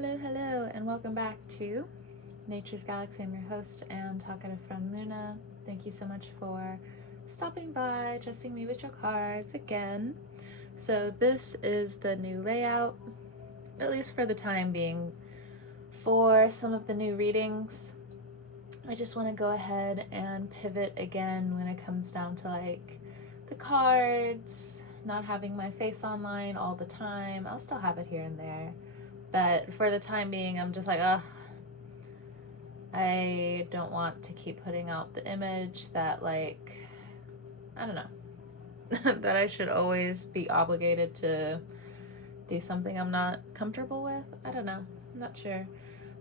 Hello, and welcome back to Nature's Galaxy. I'm your host and talkative friend Luna. Thank you so much for stopping by, trusting me with your cards again. So this is the new layout, at least for the time being, for some of the new readings. I just want to go ahead and pivot again when it comes down to like the cards, not having my face online all the time. I'll still have it here and there. But for the time being, I'm just like, I don't want to keep putting out the image that, like, I don't know, that I should always be obligated to do something I'm not comfortable with. I don't know. I'm not sure.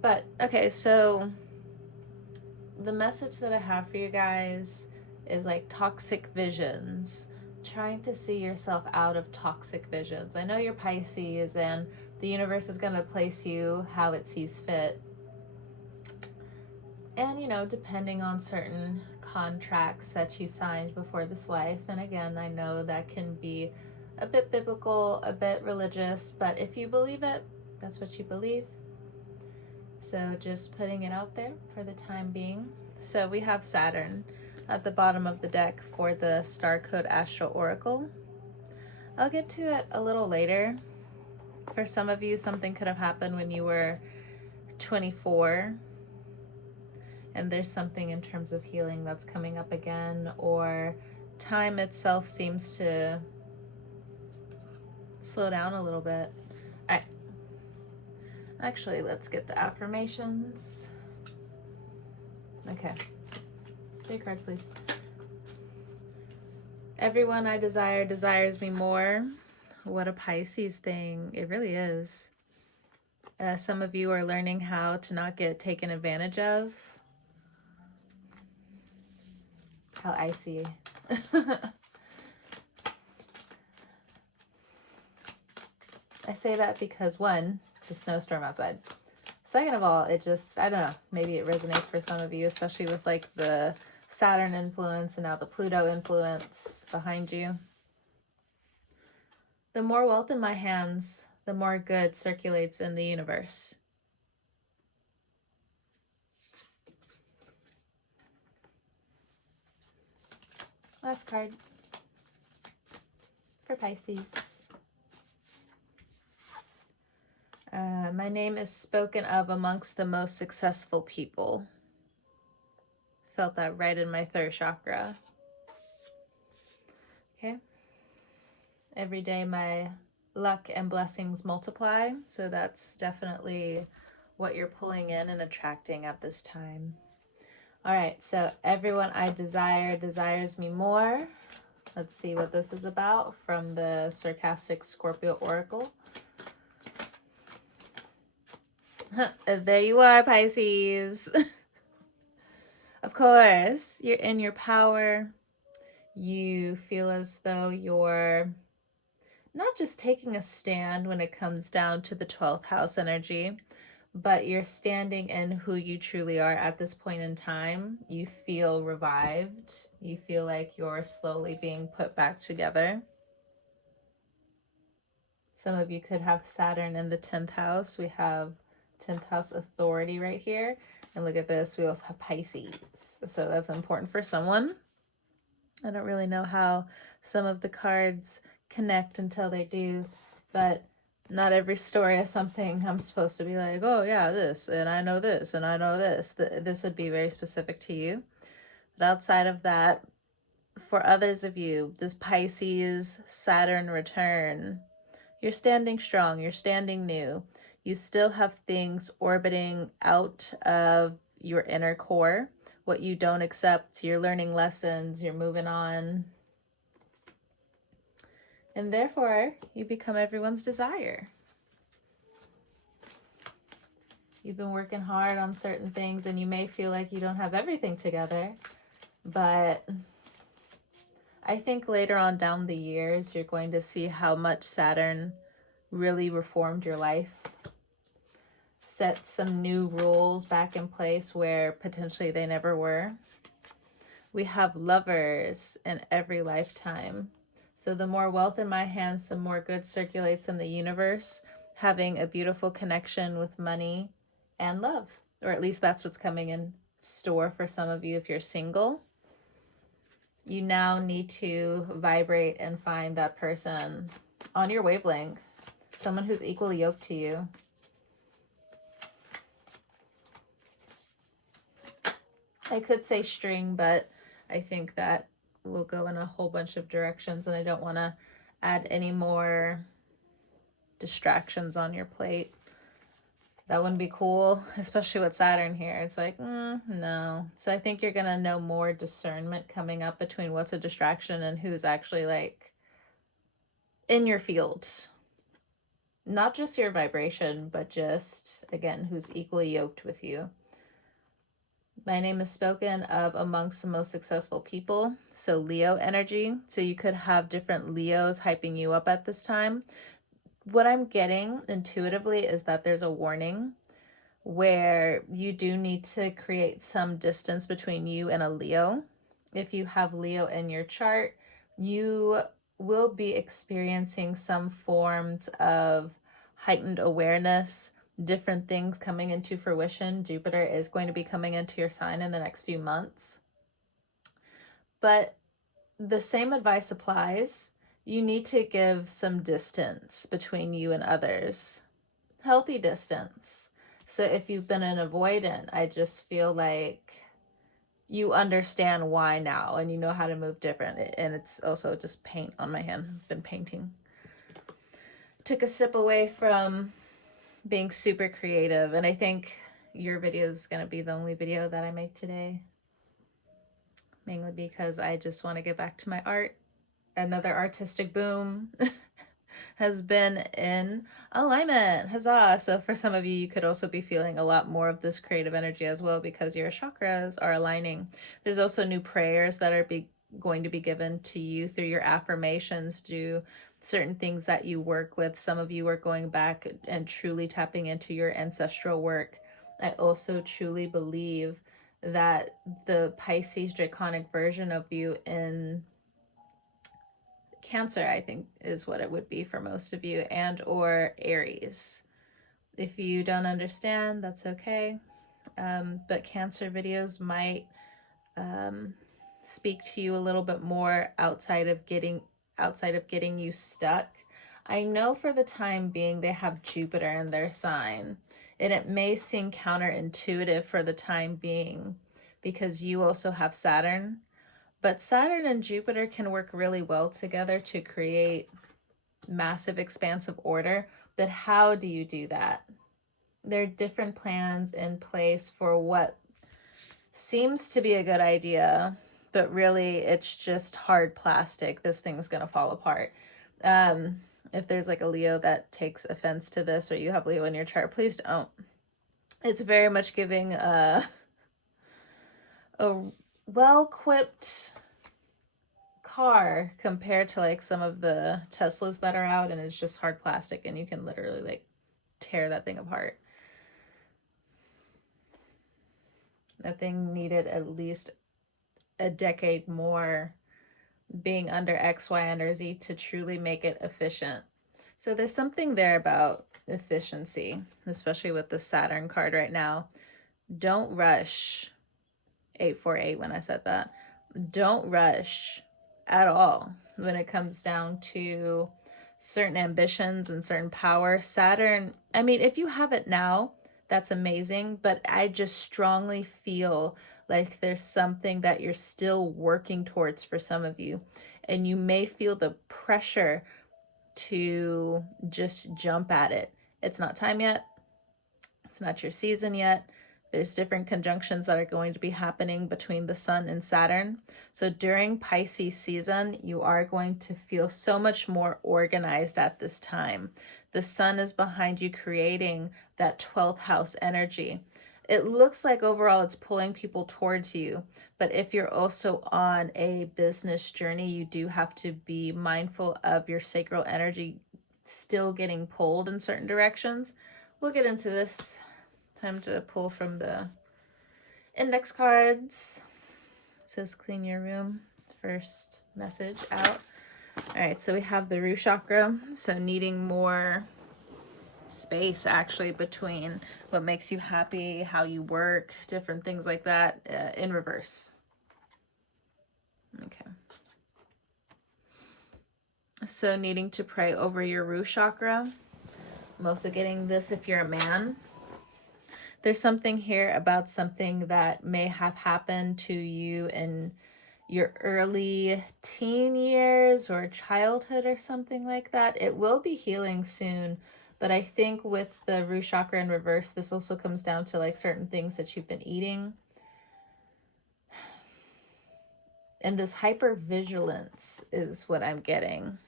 But, okay, so the message that I have for you guys is like toxic visions. Trying to see yourself out of toxic visions. I know you're Pisces and the universe is going to place you how it sees fit. And, you know, depending on certain contracts that you signed before this life. And again, I know that can be a bit biblical, a bit religious, but if you believe it, that's what you believe. So just putting it out there for the time being. So we have Saturn at the bottom of the deck for the Star Code Astral Oracle. I'll get to it a little later. For some of you, something could have happened when you were 24, and there's something in terms of healing that's coming up again, or time itself seems to slow down a little bit. All right. Actually, let's get the affirmations. Okay. 3 cards, please. Everyone I desire desires me more. What a Pisces thing. It really is. Some of you are learning how to not get taken advantage of. How icy. I say that because, one, it's a snowstorm outside. Second of all, it just, I don't know, maybe it resonates for some of you, especially with like the Saturn influence and now the Pluto influence behind you. The more wealth in my hands, the more good circulates in the universe. Last card for Pisces. My name is spoken of amongst the most successful people. Felt that right in my third chakra. Okay. Every day my luck and blessings multiply. So that's definitely what you're pulling in and attracting at this time. All right. So everyone I desire desires me more. Let's see what this is about from the Sarcastic Scorpio Oracle. There you are, Pisces. Of course, you're in your power. You feel as though you're not just taking a stand when it comes down to the 12th house energy, but you're standing in who you truly are at this point in time. You feel revived. You feel like you're slowly being put back together. Some of you could have Saturn in the 10th house. We have 10th house authority right here. And look at this, we also have Pisces. So that's important for someone. I don't really know how some of the cards connect until they do, but not every story is something I'm supposed to be like, oh yeah, this, and I know this, and I know this. This would be very specific to you. But outside of that, for others of you, this Pisces Saturn return, you're standing strong, you're standing new. You still have things orbiting out of your inner core. What you don't accept, you're learning lessons, you're moving on. And therefore, you become everyone's desire. You've been working hard on certain things and you may feel like you don't have everything together, but I think later on down the years, you're going to see how much Saturn really reformed your life. Set some new rules back in place where potentially they never were. We have lovers in every lifetime. So the more wealth in my hands, the more good circulates in the universe. having a beautiful connection with money and love, or at least that's what's coming in store for some of you if you're single. You now need to vibrate and find that person on your wavelength, someone who's equally yoked to you. I could say string, but I think that will go in a whole bunch of directions, and I don't want to add any more distractions on your plate. That wouldn't be cool, especially with Saturn here. It's like, no. So I think you're going to know more discernment coming up between what's a distraction and who's actually like in your field. Not just your vibration, but just, again, who's equally yoked with you. My name is spoken of amongst the most successful people. So Leo energy. So you could have different Leos hyping you up at this time. What I'm getting intuitively is that there's a warning where you do need to create some distance between you and a Leo. If you have Leo in your chart, you will be experiencing some forms of heightened awareness, different things coming into fruition. Jupiter is going to be coming into your sign in the next few months. But the same advice applies. You need to give some distance between you and others. Healthy distance. So if you've been an avoidant, I just feel like you understand why now and you know how to move different. And it's also just paint on my hand. I've been painting. Took a sip away from being super creative. And I think your video is going to be the only video that I make today. Mainly because I just want to get back to my art. Another artistic boom has been in alignment. Huzzah! So for some of you, you could also be feeling a lot more of this creative energy as well because your chakras are aligning. There's also new prayers that are going to be given to you through your affirmations, do certain things that you work with. Some of you are going back and truly tapping into your ancestral work. I also truly believe that the Pisces draconic version of you in Cancer, I think, is what it would be for most of you, and or Aries. If you don't understand, that's okay. But Cancer videos might speak to you a little bit more outside of getting you stuck. I know for the time being they have Jupiter in their sign, and it may seem counterintuitive for the time being because you also have Saturn. But Saturn and Jupiter can work really well together to create massive expansive order. But how do you do that? There are different plans in place for what seems to be a good idea, but really it's just hard plastic. This thing's going to fall apart. If there's like a Leo that takes offense to this, or you have Leo in your chart, please don't. It's very much giving a well-equipped car compared to like some of the Teslas that are out, and it's just hard plastic and you can literally like tear that thing apart. That thing needed at least a decade more being under X, Y, and or Z to truly make it efficient. So there's something there about efficiency, especially with the Saturn card right now. Don't rush. 848 when I said that. Don't rush at all when it comes down to certain ambitions and certain power. Saturn, I mean, if you have it now, that's amazing, but I just strongly feel like there's something that you're still working towards for some of you, and you may feel the pressure to just jump at it. It's not time yet. It's not your season yet. There's different conjunctions that are going to be happening between the Sun and Saturn. So during Pisces season, you are going to feel so much more organized at this time. The Sun is behind you, creating that 12th house energy. It looks like overall it's pulling people towards you, but if you're also on a business journey, you do have to be mindful of your sacral energy still getting pulled in certain directions. We'll get into this. Time to pull from the index cards. It says clean your room. First message out. All right, so we have the root chakra. So needing more space actually between what makes you happy, how you work, different things like that in reverse. Okay. So needing to pray over your root chakra. I'm also getting this if you're a man. There's something here about something that may have happened to you in your early teen years or childhood or something like that. It will be healing soon, but I think with the root chakra in reverse, this also comes down to like certain things that you've been eating. And this hypervigilance is what I'm getting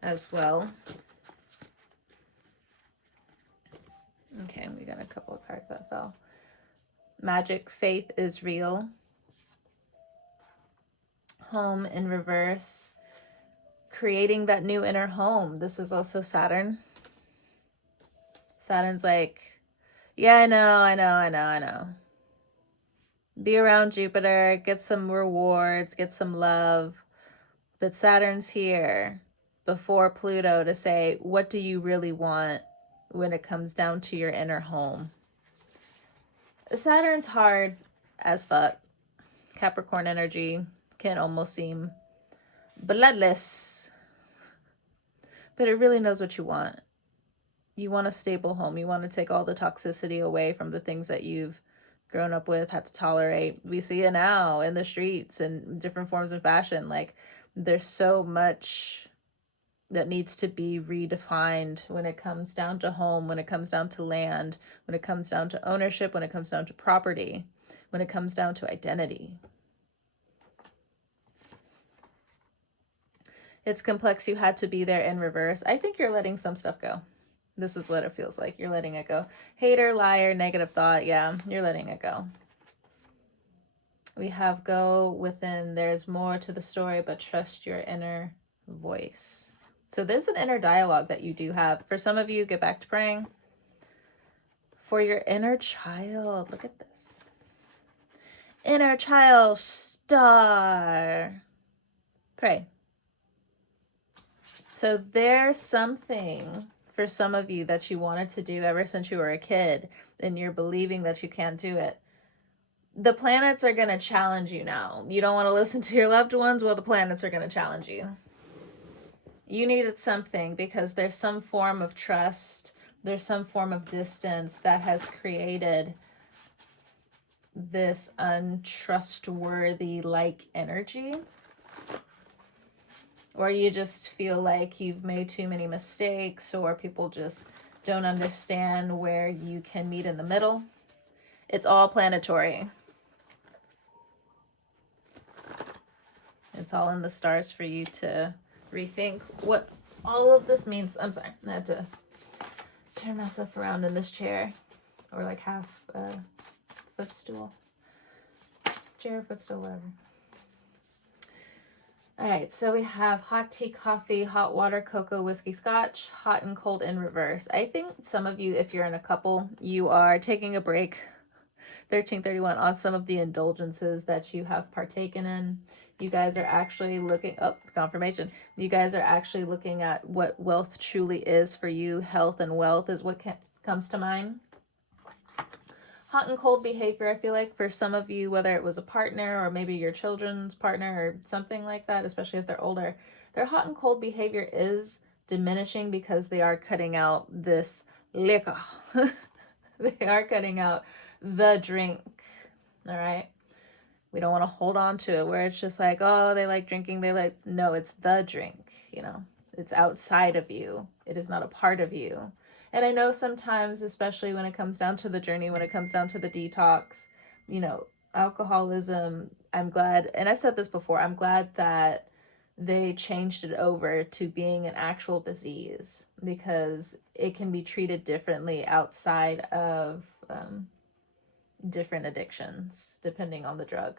as well. Okay, we got a couple of cards that fell. Magic, faith is real. Home in reverse. Creating that new inner home. This is also Saturn. Saturn's like, yeah, I know. Be around Jupiter, get some rewards, get some love. But Saturn's here before Pluto to say, what do you really want when it comes down to your inner home? Saturn's hard as fuck. Capricorn energy can almost seem bloodless, but it really knows what you want. You want a stable home. You want to take all the toxicity away from the things that you've grown up with, had to tolerate. We see it now in the streets and different forms of fashion. Like, there's so much that needs to be redefined when it comes down to home, when it comes down to land, when it comes down to ownership, when it comes down to property, when it comes down to identity. It's complex. You had to be there in reverse. I think you're letting some stuff go. This is what it feels like. You're letting it go. Hater, liar, negative thought. Yeah, you're letting it go. We have go within. There's more to the story, but trust your inner voice. So there's an inner dialogue that you do have. For some of you, get back to praying. For your inner child. Look at this. Inner child star. Pray. So there's something for some of you that you wanted to do ever since you were a kid, and you're believing that you can't do it. The planets are going to challenge you now. You don't want to listen to your loved ones? Well, the planets are going to challenge you. You needed something because there's some form of trust, there's some form of distance that has created this untrustworthy like energy. Or you just feel like you've made too many mistakes, or people just don't understand where you can meet in the middle. It's all planetary. It's all in the stars for you to rethink what all of this means. I'm sorry, I had to turn myself around in this chair, or like half a footstool. Chair, footstool, whatever. All right, so we have hot tea, coffee, hot water, cocoa, whiskey, scotch, hot and cold in reverse. I think some of you, if you're in a couple, you are taking a break, 1331, on some of the indulgences that you have partaken in. You guys are actually looking, confirmation. You guys are actually looking at what wealth truly is for you. Health and wealth is what comes to mind. Hot and cold behavior, I feel like for some of you, whether it was a partner or maybe your children's partner or something like that, especially if they're older, their hot and cold behavior is diminishing because they are cutting out this liquor. They are cutting out the drink. All right. We don't want to hold on to it where it's just like, oh, they like drinking. No, it's the drink, it's outside of you. It is not a part of you. And I know sometimes, especially when it comes down to the journey, when it comes down to the detox, alcoholism, I'm glad, and I've said this before, I'm glad that they changed it over to being an actual disease, because it can be treated differently outside of different addictions, depending on the drug.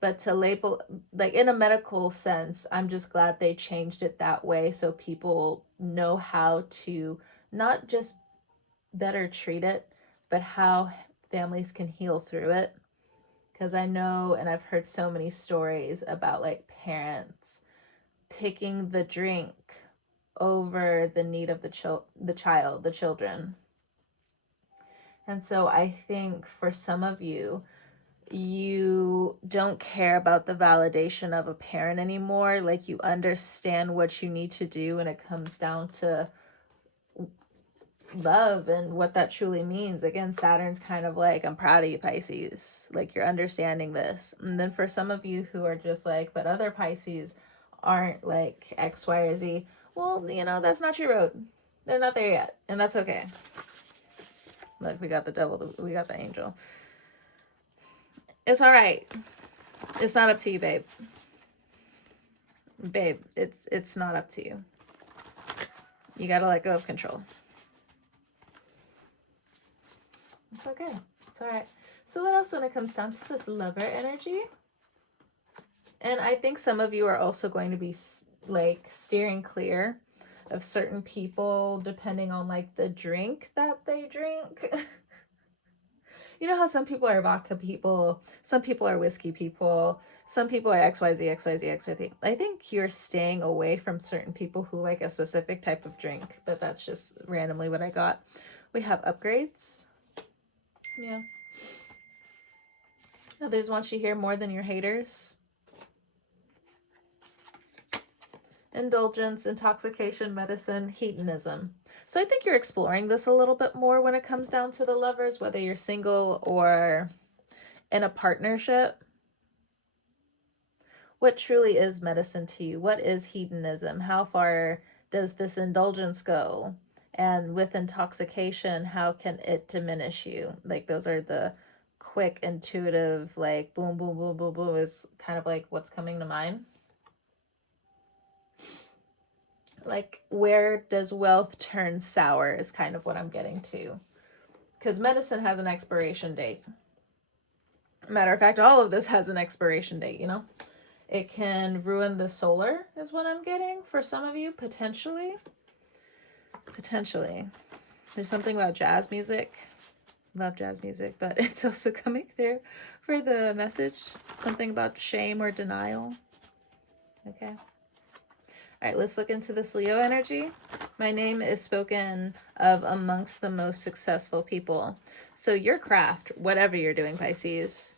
But to label, like in a medical sense, I'm just glad they changed it that way so people know how to not just better treat it, but how families can heal through it. Because I know, and I've heard so many stories about like parents picking the drink over the need of the children. And so I think for some of you, you don't care about the validation of a parent anymore. Like, you understand what you need to do when it comes down to love and what that truly means. Again, Saturn's kind of like, I'm proud of you, Pisces. Like, you're understanding this. And then for some of you who are just like, but other Pisces aren't like X, Y, or Z. Well, you know, that's not your road. They're not there yet. And that's okay. Look, we got the devil, we got the angel. It's all right. It's not up to you, babe. Babe, it's not up to you. You got to let go of control. It's okay. It's all right. So what else when it comes down to this lover energy? And I think some of you are also going to be like steering clear of certain people depending on like the drink that they drink. You know how some people are vodka people, some people are whiskey people, some people are XYZ, XYZ, XYZ. I think you're staying away from certain people who like a specific type of drink, but that's just randomly what I got. We have upgrades. Yeah. Others want you here more than your haters. Indulgence, intoxication, medicine, hedonism. So I think you're exploring this a little bit more when it comes down to the lovers, whether you're single or in a partnership. What truly is medicine to you? What is hedonism? How far does this indulgence go? And with intoxication, how can it diminish you? Like, those are the quick, intuitive, like boom, boom, boom, boom, boom is kind of like what's coming to mind. Like, where does wealth turn sour is kind of what I'm getting to. Because medicine has an expiration date. Matter of fact, all of this has an expiration date, you know? It can ruin the solar is what I'm getting for some of you, potentially. Potentially. There's something about jazz music. Love jazz music, but it's also coming through for the message. Something about shame or denial. Okay. All right, let's look into this Leo energy. My name is spoken of amongst the most successful people. So your craft, whatever you're doing, Pisces,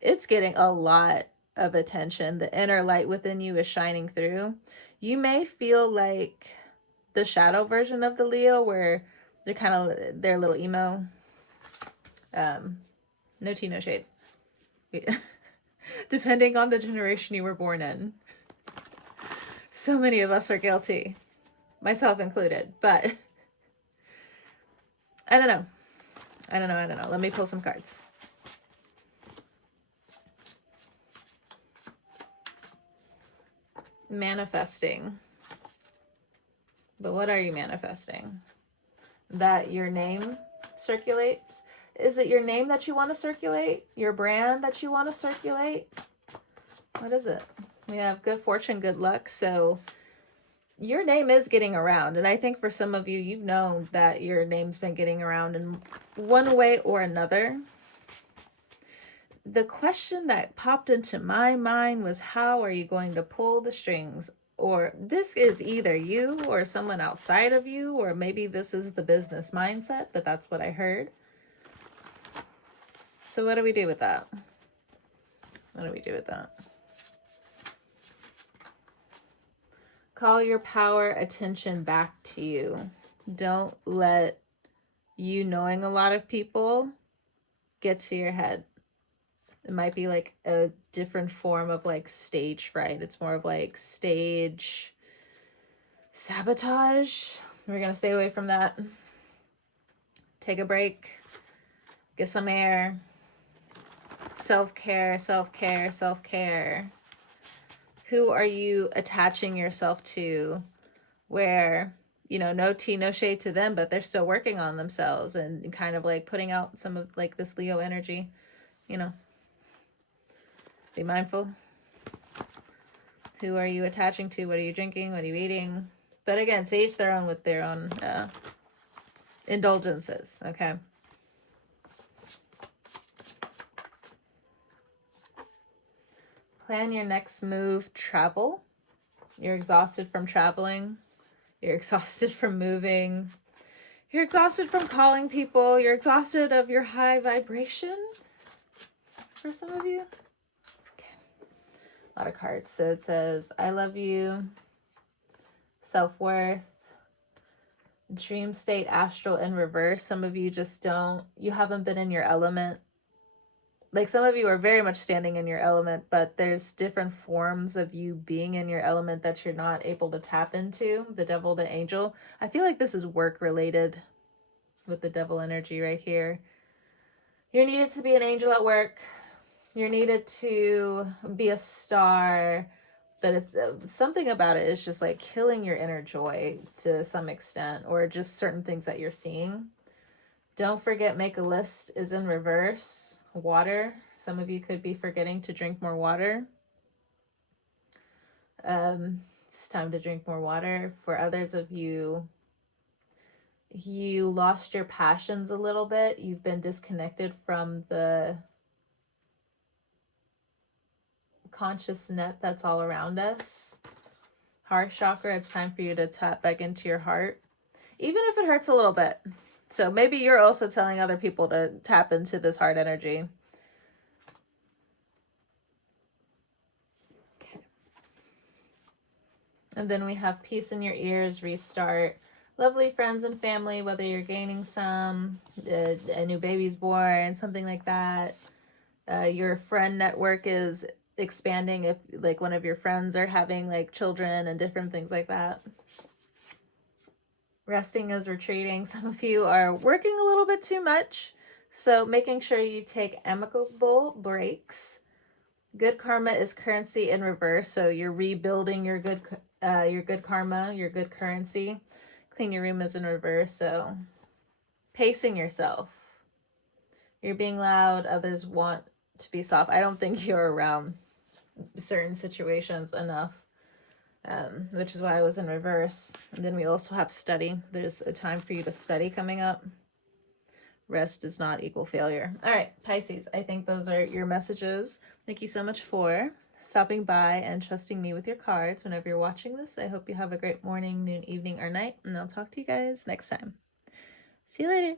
it's getting a lot of attention. The inner light within you is shining through. You may feel like the shadow version of the Leo, where they're a little emo. No tea, no shade. Depending on the generation you were born in. So many of us are guilty, myself included, but I don't know. Let me pull some cards. Manifesting. But what are you manifesting? That your name circulates? Is it your name that you want to circulate? Your brand that you want to circulate? What is it? We have good fortune, good luck. So your name is getting around. And I think for some of you, you've known that your name's been getting around in one way or another. The question that popped into my mind was, how are you going to pull the strings? Or this is either you or someone outside of you, or maybe this is the business mindset, but that's what I heard. So what do we do with that? What do we do with that? Call your power attention back to you. Don't let you knowing a lot of people get to your head. It might be like a different form of like stage fright. It's more of like stage sabotage. We're going to stay away from that. Take a break. Get some air. Self-care, self-care, self-care. Who are you attaching yourself to where, you know, no tea, no shade to them, but they're still working on themselves and kind of like putting out some of like this Leo energy, you know? Be mindful. Who are you attaching to? What are you drinking? What are you eating? But again, to each their own with their own indulgences, okay? Plan your next move. Travel. You're exhausted from traveling. You're exhausted from moving. You're exhausted from calling people. You're exhausted of your high vibration for some of you. Okay. A lot of cards. So it says, I love you, self-worth, dream state, astral in reverse. Some of you just you haven't been in your element. Like some of you are very much standing in your element, but there's different forms of you being in your element that you're not able to tap into. The devil, the angel. I feel like this is work related with the devil energy right here. You're needed to be an angel at work. You're needed to be a star, but it's something about it is just like killing your inner joy to some extent, or just certain things that you're seeing. Don't forget, make a list is in reverse. Water. Some of you could be forgetting to drink more water. It's time to drink more water. For others of you, you lost your passions a little bit. You've been disconnected from the conscious net that's all around us. Heart chakra, it's time for you to tap back into your heart, even if it hurts a little bit. So maybe you're also telling other people to tap into this heart energy. Okay. And then we have peace in your ears, restart. Lovely friends and family, whether you're gaining some, a new baby's born, something like that. Your friend network is expanding if like one of your friends are having like children and different things like that. Resting is retreating. Some of you are working a little bit too much, so making sure you take amicable breaks. Good karma is currency in reverse, so you're rebuilding your good karma, your good currency. Clean your room is in reverse, so pacing yourself. You're being loud, others want to be soft. I don't think you're around certain situations enough, which is why I was in reverse. And then we also have study. There's a time for you to study coming up. Rest does not equal failure. All right, Pisces, I think those are your messages. Thank you so much for stopping by and trusting me with your cards whenever you're watching this. I hope you have a great morning, noon, evening, or night, and I'll talk to you guys next time. See you later.